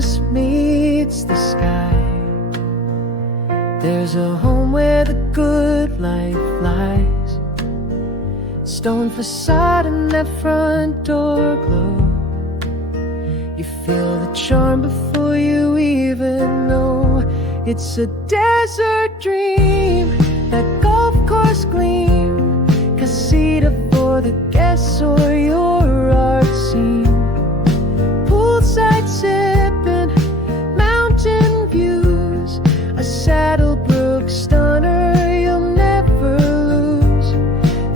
canvas meets the sky. There's a home where the good life lies. Stone facade and that front door glow. You feel the charm before you even know it's a desert dream. That golf course gleam, casita for the guests or your art scene. Poolside sipping, mountain views, a Saddlebrooke stunner you'll never lose.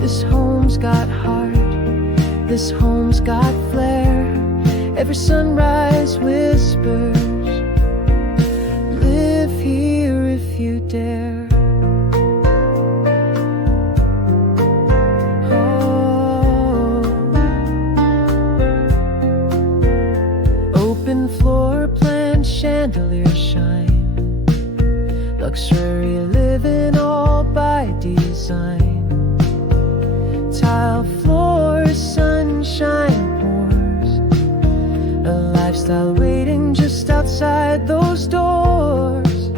This home's got heart, this home's got flair. Every sunrise whispers, live here if you dare. Open floor plan, chandelier shine, luxury living all by design. Tile floors, sunshine pours, a lifestyle waiting just outside those doors.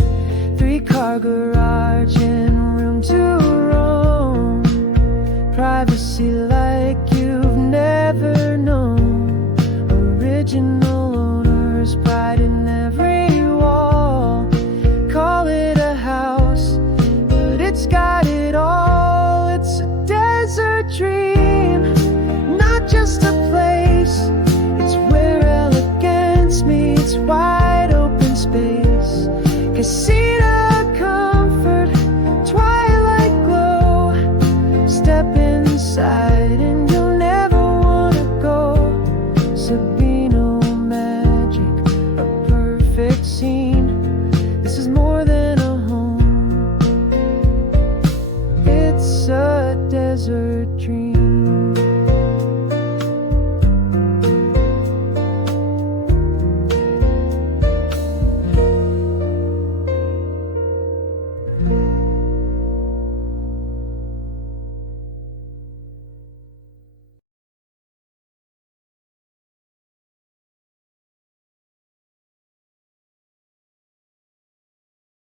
3-car garage and room to roam, privacy like you've never known. Original owners, pride in every wall. Call it a house, but it's got it all. It's a desert dream, not just a place. It's where elegance meets wide open space. Casino